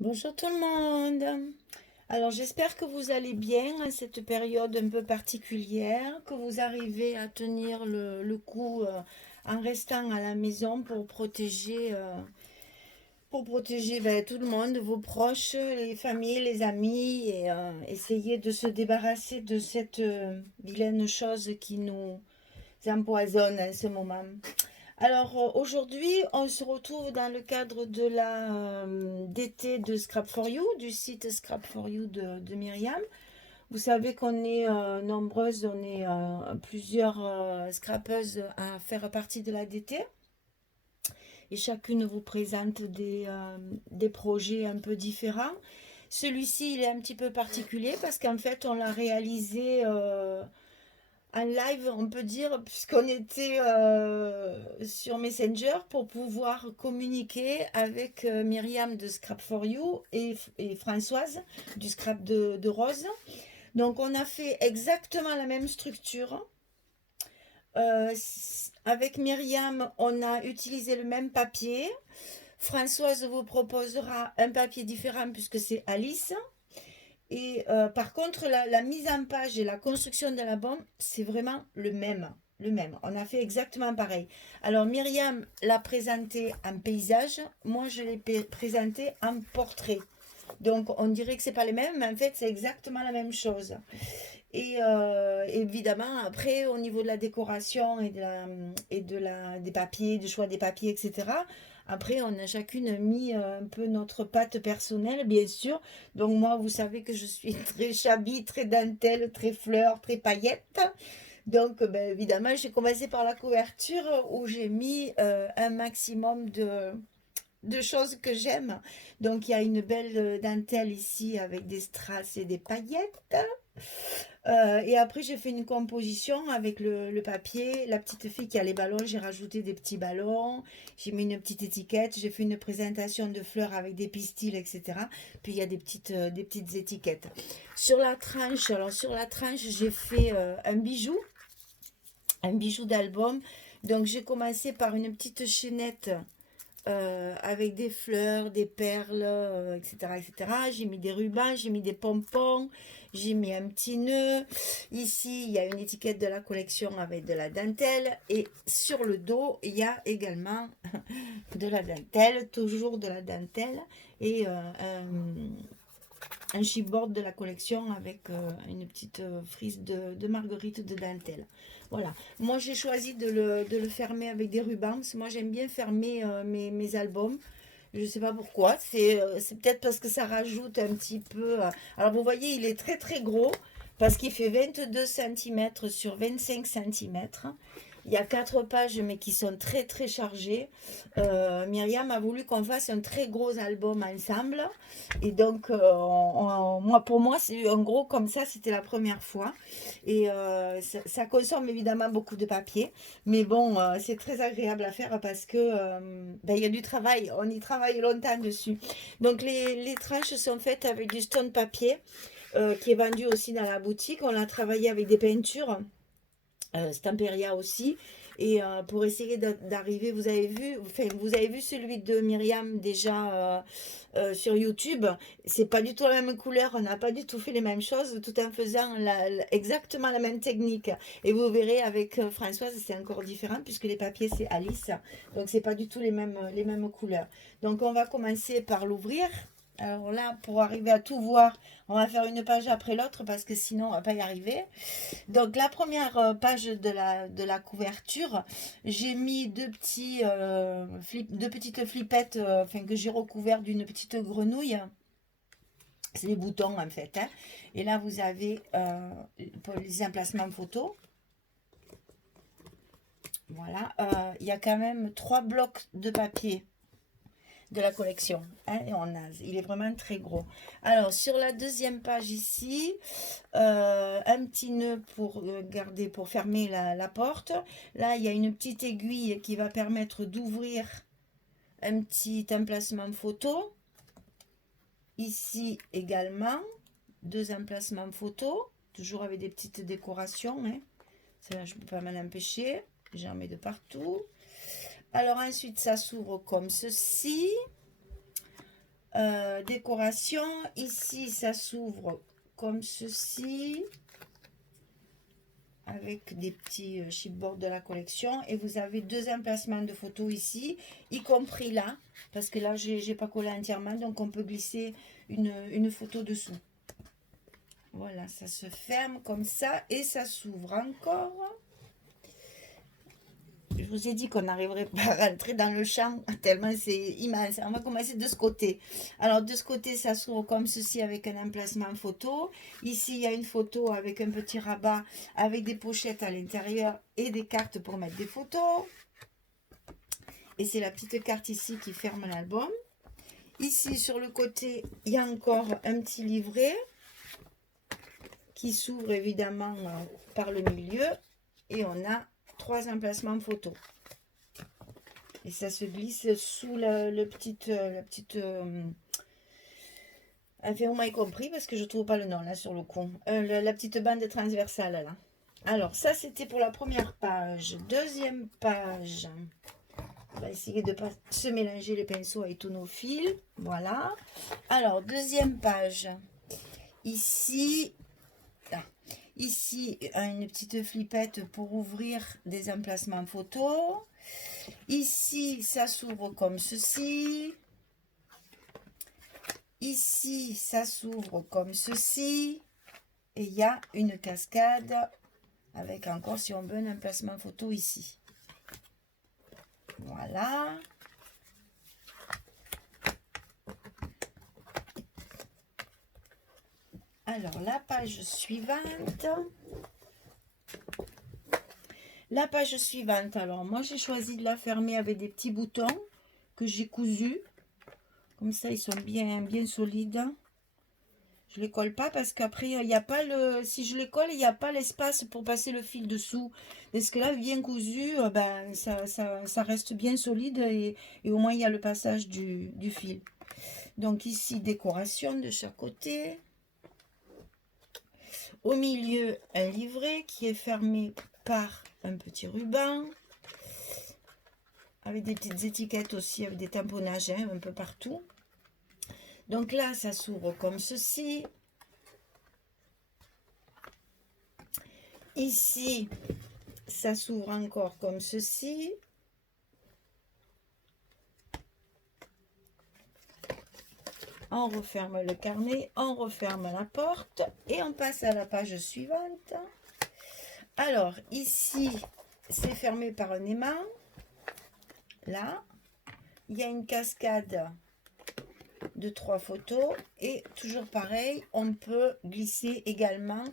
Bonjour tout le monde. Alors j'espère que vous allez bien à cette période un peu particulière, que vous arrivez à tenir le coup en restant à la maison pour protéger tout le monde, vos proches, les familles, les amis et essayer de se débarrasser de cette vilaine chose qui nous empoisonne en ce moment. Alors aujourd'hui, on se retrouve dans le cadre de la d'été de Scrap for You, du site Scrap for You de Myriam. Vous savez qu'on est nombreuses, on est plusieurs scrapeuses à faire partie de la DT et chacune vous présente des projets un peu différents. Celui-ci, il est un petit peu particulier parce qu'en fait, on l'a réalisé un live, on peut dire, puisqu'on était sur Messenger pour pouvoir communiquer avec Myriam de Scrap for You et Françoise du Scrap de Rose. Donc on a fait exactement la même structure. Euh, Avec Myriam, on a utilisé le même papier. Françoise vous proposera un papier différent puisque c'est Alice. Et par contre, la mise en page et la construction de l'album, c'est vraiment le même. Le même. On a fait exactement pareil. Alors, Myriam l'a présenté en paysage. Moi, je l'ai présenté en portrait. Donc, on dirait que c'est pas les mêmes, mais en fait, c'est exactement la même chose. Et évidemment, après, au niveau de la décoration des papiers, du choix des papiers, etc. Après, on a chacune mis un peu notre patte personnelle, bien sûr. Donc moi, vous savez que je suis très chabille, très dentelle, très fleur, très paillette. Donc, évidemment, j'ai commencé par la couverture où j'ai mis un maximum de choses que j'aime. Donc, il y a une belle dentelle ici avec des strass et des paillettes. Et après, j'ai fait une composition avec le papier. La petite fille qui a les ballons, j'ai rajouté des petits ballons. J'ai mis une petite étiquette. J'ai fait une présentation de fleurs avec des pistils, etc. Puis il y a des petites étiquettes. Sur la tranche, alors sur la tranche, j'ai fait un bijou d'album. Donc j'ai commencé par une petite chaînette avec des fleurs, des perles, etc., etc. J'ai mis des rubans, j'ai mis des pompons, j'ai mis un petit nœud. Ici, il y a une étiquette de la collection avec de la dentelle. Et sur le dos, il y a également de la dentelle, toujours de la dentelle. Et un chipboard de la collection avec une petite frise de marguerite de dentelle. Voilà. Moi, j'ai choisi de le fermer avec des rubans. Parce que moi, j'aime bien fermer mes albums. Je ne sais pas pourquoi. C'est peut-être parce que ça rajoute un petit peu. Alors, vous voyez, il est très très gros parce qu'il fait 22 cm sur 25 cm. Il y a 4 pages, mais qui sont très très chargées. Myriam a voulu qu'on fasse un très gros album ensemble. Et donc, moi, pour moi, c'est un gros comme ça, c'était la première fois. Et ça consomme évidemment beaucoup de papier. Mais bon, c'est très agréable à faire parce que il y a du travail. On y travaille longtemps dessus. Donc, les tranches sont faites avec du stone papier qui est vendu aussi dans la boutique. On l'a travaillé avec des peintures. Stamperia aussi. Et pour essayer d'arriver, vous avez vu celui de Myriam déjà sur YouTube. C'est pas du tout la même couleur, on n'a pas du tout fait les mêmes choses, tout en faisant exactement la même technique. Et vous verrez avec Françoise, c'est encore différent puisque les papiers c'est Alice, donc c'est pas du tout les mêmes couleurs. Donc on va commencer par l'ouvrir. Alors là, pour arriver à tout voir, on va faire une page après l'autre parce que sinon on va pas y arriver. Donc la première page de la couverture, j'ai mis deux petites flippettes enfin, que j'ai recouvert d'une petite grenouille. C'est des boutons en fait, hein. Et là vous avez pour les emplacements photos. Voilà, il y a quand même 3 blocs de papier de la collection, hein, et il est vraiment très gros. Alors sur la deuxième page ici, un petit nœud pour garder, pour fermer la porte. Là il y a une petite aiguille qui va permettre d'ouvrir un petit emplacement photo. Ici également 2 emplacements photo, toujours avec des petites décorations, hein. Ça je ne peux pas m'en empêcher, j'en mets de partout. Alors ensuite ça s'ouvre comme ceci. Décoration, ici ça s'ouvre comme ceci, avec des petits chipboards de la collection, et vous avez 2 emplacements de photos ici, y compris là, parce que là j'ai pas collé entièrement, donc on peut glisser une photo dessous. Voilà, ça se ferme comme ça et ça s'ouvre encore. Je vous ai dit qu'on n'arriverait pas à rentrer dans le champ tellement c'est immense. On va commencer de ce côté. Alors de ce côté, ça s'ouvre comme ceci avec un emplacement photo. Ici, il y a une photo avec un petit rabat avec des pochettes à l'intérieur et des cartes pour mettre des photos. Et c'est la petite carte ici qui ferme l'album. Ici, sur le côté, il y a encore un petit livret qui s'ouvre évidemment par le milieu. Et on a 3 emplacements photo. Et ça se glisse sous la petite... Enfin, on m'a compris parce que je ne trouve pas le nom là sur le coup. La petite bande transversale là. Alors, ça c'était pour la première page. Deuxième page. On va essayer de ne pas se mélanger les pinceaux avec tous nos fils. Voilà. Alors, deuxième page. Ici... Là. Ici, une petite flippette pour ouvrir des emplacements photos. Ici, ça s'ouvre comme ceci. Ici, ça s'ouvre comme ceci. Et il y a une cascade avec encore, si on veut, un emplacement photo ici. Voilà. Alors, la page suivante. La page suivante, alors moi j'ai choisi de la fermer avec des petits boutons que j'ai cousus. Comme ça, ils sont bien solides. Je les colle pas parce qu'après, il n'y a pas le... Si je les colle, il n'y a pas l'espace pour passer le fil dessous. Parce que là, bien cousu, ben, ça reste bien solide et au moins, il y a le passage du fil. Donc ici, décoration de chaque côté. Au milieu, un livret qui est fermé par un petit ruban. Avec des petites étiquettes aussi, avec des tamponnages un peu partout. Donc là, ça s'ouvre comme ceci. Ici, ça s'ouvre encore comme ceci. On referme le carnet, on referme la porte et on passe à la page suivante. Alors, ici, c'est fermé par un aimant. Là, il y a une cascade de 3 photos et toujours pareil, on peut glisser également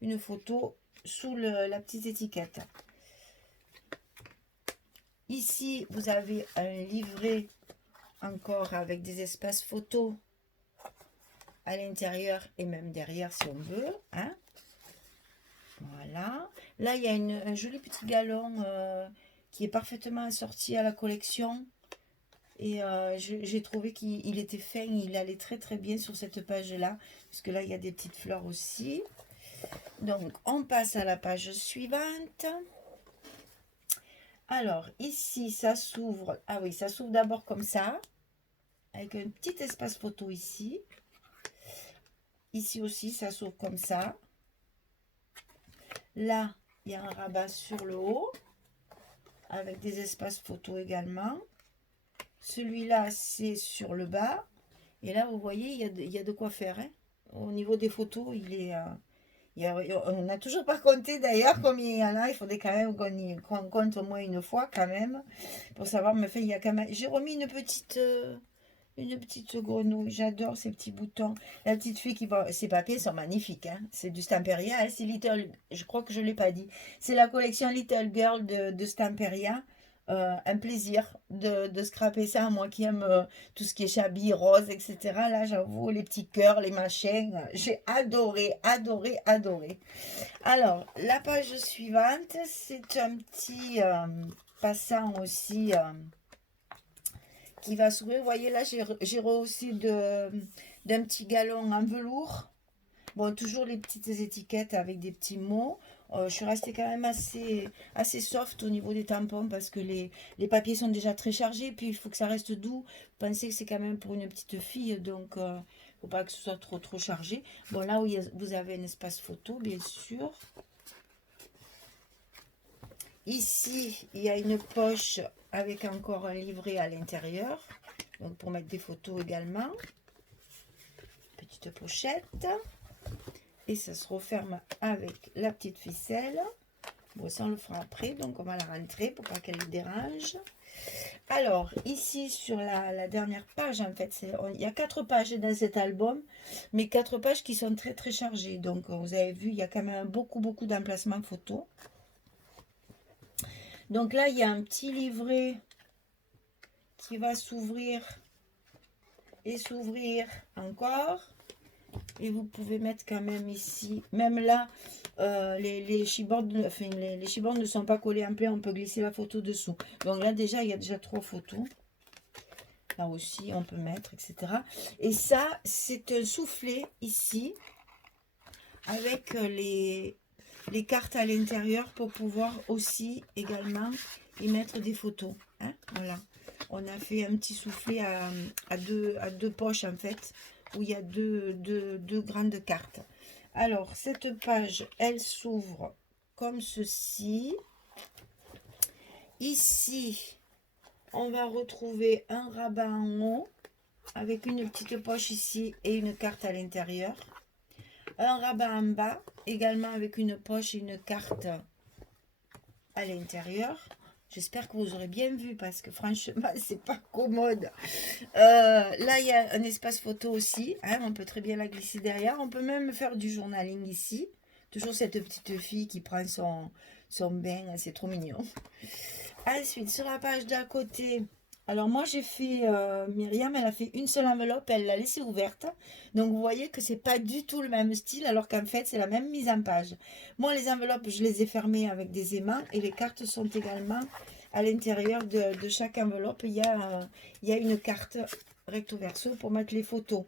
une photo sous la petite étiquette. Ici, vous avez un livret encore avec des espaces photos à l'intérieur et même derrière si on veut. Hein. Voilà. Là, il y a un joli petit galon qui est parfaitement assorti à la collection. Et j'ai trouvé qu'il était fin, il allait très très bien sur cette page-là. Parce que là, il y a des petites fleurs aussi. Donc, on passe à la page suivante. Alors, ici, ça s'ouvre. Ah oui, ça s'ouvre d'abord comme ça. Avec un petit espace photo ici. Ici aussi, ça s'ouvre comme ça. Là, il y a un rabat sur le haut. Avec des espaces photo également. Celui-là, c'est sur le bas. Et là, vous voyez, il y a de quoi faire. Hein. Au niveau des photos, il est... on n'a toujours pas compté d'ailleurs combien il y en a. Il faudrait quand même qu'on compte au moins une fois quand même. Pour savoir, mais enfin, il y a quand même... J'ai remis une petite grenouille. J'adore ces petits boutons. La petite fille qui... Ces papiers sont magnifiques. Hein. C'est du Stamperia. Hein. C'est Little... Je crois que je ne l'ai pas dit. C'est la collection Little Girl de Stamperia. Un plaisir de scraper ça, moi qui aime tout ce qui est chablis, rose, etc. Là, j'avoue, les petits cœurs, les machins, j'ai adoré, adoré, adoré. Alors, la page suivante, c'est un petit passant aussi qui va s'ouvrir. Vous voyez, là, j'ai rehaussé d'un petit galon en velours. Bon, toujours les petites étiquettes avec des petits mots. Je suis restée quand même assez soft au niveau des tampons parce que les papiers sont déjà très chargés. Puis il faut que ça reste doux. Pensez que c'est quand même pour une petite fille, donc il ne faut pas que ce soit trop chargé. Bon, là où vous avez un espace photo, bien sûr. Ici, il y a une poche avec encore un livret à l'intérieur. Donc pour mettre des photos également. Petite pochette. Et ça se referme avec la petite ficelle. Bon, ça on le fera après, donc on va la rentrer pour pas qu'elle dérange. Alors, ici sur la dernière page, en fait, il y a 4 pages dans cet album, mais 4 pages qui sont très chargées. Donc, vous avez vu, il y a quand même beaucoup d'emplacements photos. Donc là, il y a un petit livret qui va s'ouvrir et s'ouvrir encore. Et vous pouvez mettre quand même ici, même là, les chibords, enfin, les chibords ne sont pas collés en plein, on peut glisser la photo dessous. Donc là déjà, il y a déjà 3 photos. Là aussi, on peut mettre, etc. Et ça, c'est un soufflet ici, avec les cartes à l'intérieur pour pouvoir aussi également y mettre des photos. Hein, voilà. On a fait un petit soufflet à deux poches en fait, où il y a deux grandes cartes. Alors, cette page, elle s'ouvre comme ceci. Ici, on va retrouver un rabat en haut, avec une petite poche ici et une carte à l'intérieur. Un rabat en bas, également avec une poche et une carte à l'intérieur. J'espère que vous aurez bien vu parce que franchement, c'est pas commode. Là, il y a un espace photo aussi. Hein, on peut très bien la glisser derrière. On peut même faire du journaling ici. Toujours cette petite fille qui prend son bain. C'est trop mignon. Ensuite, sur la page d'à côté, alors moi j'ai fait, Myriam, elle a fait une seule enveloppe, elle l'a laissée ouverte. Donc vous voyez que c'est pas du tout le même style, alors qu'en fait c'est la même mise en page. Moi les enveloppes, je les ai fermées avec des aimants et les cartes sont également à l'intérieur de chaque enveloppe. Il y a une carte recto verso pour mettre les photos.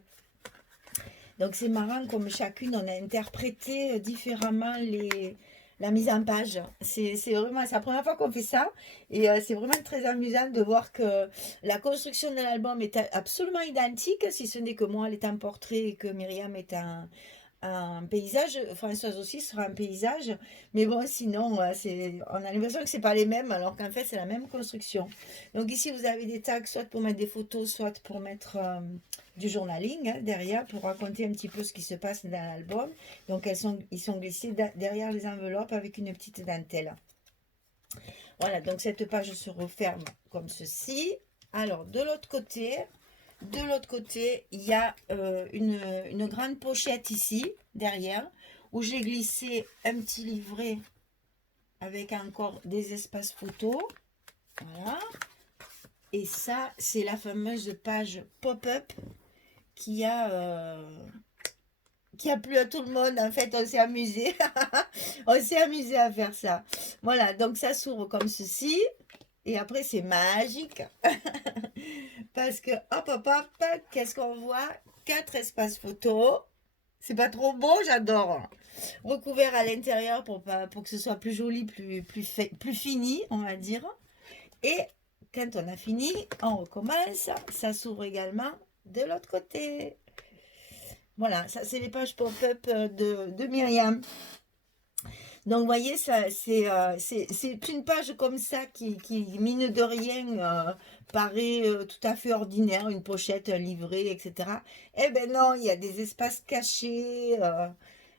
Donc c'est marrant comme chacune on a interprété différemment la mise en page. C'est vraiment, c'est la première fois qu'on fait ça. Et c'est vraiment très amusant de voir que la construction de l'album est absolument identique, si ce n'est que moi elle est un portrait et que Myriam est un paysage. Françoise aussi sera un paysage. Mais bon, sinon, on a l'impression que c'est pas les mêmes, alors qu'en fait c'est la même construction. Donc ici vous avez des tags, soit pour mettre des photos, soit pour mettre du journaling, hein, derrière, pour raconter un petit peu ce qui se passe dans l'album. Donc ils sont glissés derrière les enveloppes avec une petite dentelle. Voilà, donc cette page se referme comme ceci. Alors de l'autre côté, il y a une grande pochette ici, derrière, où j'ai glissé un petit livret avec encore des espaces photos. Voilà. Et ça, c'est la fameuse page pop-up qui a plu à tout le monde. En fait, on s'est amusé. On s'est amusé à faire ça. Voilà, donc ça s'ouvre comme ceci. Et après, c'est magique. Parce que, hop, qu'est-ce qu'on voit? 4 espaces photos. C'est pas trop beau, j'adore. Recouvert à l'intérieur pour que ce soit plus joli, plus fini, on va dire. Et quand on a fini, on recommence. Ça s'ouvre également de l'autre côté. Voilà, ça c'est les pages pop-up de Myriam. Donc, vous voyez, c'est une page comme ça qui mine de rien, paraît tout à fait ordinaire, une pochette, un livret, etc. Eh ben non, il y a des espaces cachés,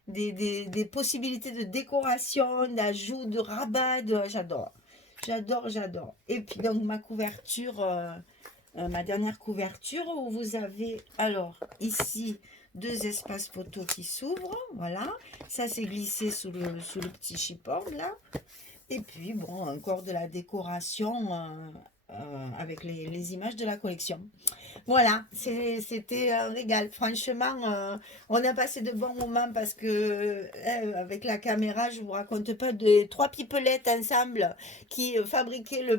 des possibilités de décoration, d'ajout, de rabat, j'adore. J'adore. Et puis, donc, ma couverture, ma dernière couverture, où vous avez, alors, ici, 2 espaces photos qui s'ouvrent, voilà, ça c'est glissé sous le petit chipboard là, et puis bon, encore de la décoration avec les images de la collection. Voilà, c'était un régal. Franchement, on a passé de bons moments parce que avec la caméra, je vous raconte pas, de trois pipelettes ensemble qui fabriquaient le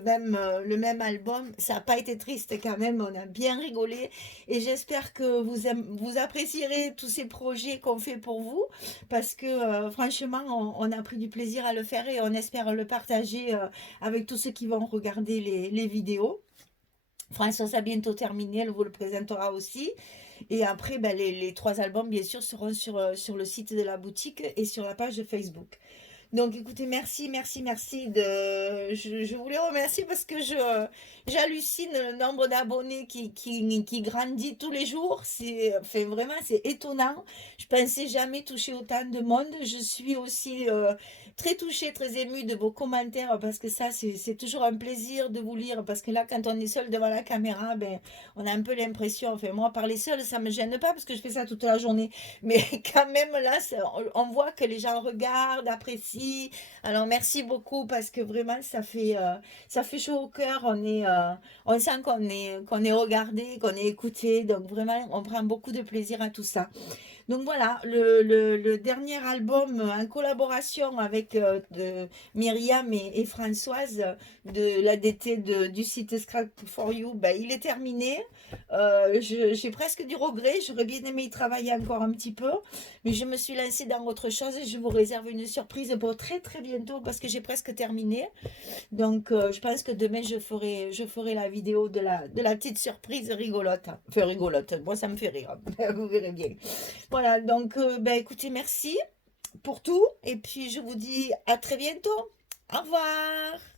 même album. Ça n'a pas été triste quand même, on a bien rigolé et j'espère que vous apprécierez tous ces projets qu'on fait pour vous parce que franchement, on a pris du plaisir à le faire et on espère le partager avec tous ceux qui vont regarder les vidéos. Françoise a bientôt terminé, elle vous le présentera aussi. Et après, ben, les trois albums, bien sûr, seront sur le site de la boutique et sur la page de Facebook. Donc écoutez, merci, merci, merci je vous les remercie parce que j'hallucine le nombre d'abonnés qui grandit tous les jours. Enfin, vraiment, c'est étonnant. Je pensais jamais toucher autant de monde. Je suis aussi très touchée, très émue de vos commentaires parce que ça, c'est toujours un plaisir de vous lire parce que là, quand on est seul devant la caméra, ben, on a un peu l'impression, enfin moi, parler seul, ça me gêne pas parce que je fais ça toute la journée. Mais quand même, là, on voit que les gens regardent, apprécient. Alors, merci beaucoup parce que vraiment, ça fait chaud au cœur. On sent qu'on est regardé, qu'on est écouté. Donc, vraiment, on prend beaucoup de plaisir à tout ça. Donc voilà, le dernier album en collaboration avec Myriam et Françoise de l'ADT du site Scrap for You, ben, il est terminé. J'ai presque du regret, j'aurais bien aimé y travailler encore un petit peu, mais je me suis lancée dans autre chose et je vous réserve une surprise pour très très bientôt parce que j'ai presque terminé. Donc je pense que demain je ferai la vidéo de la petite surprise rigolote. Enfin rigolote, moi ça me fait rire, vous verrez bien. Voilà, donc ben, écoutez, merci pour tout et puis je vous dis à très bientôt. Au revoir.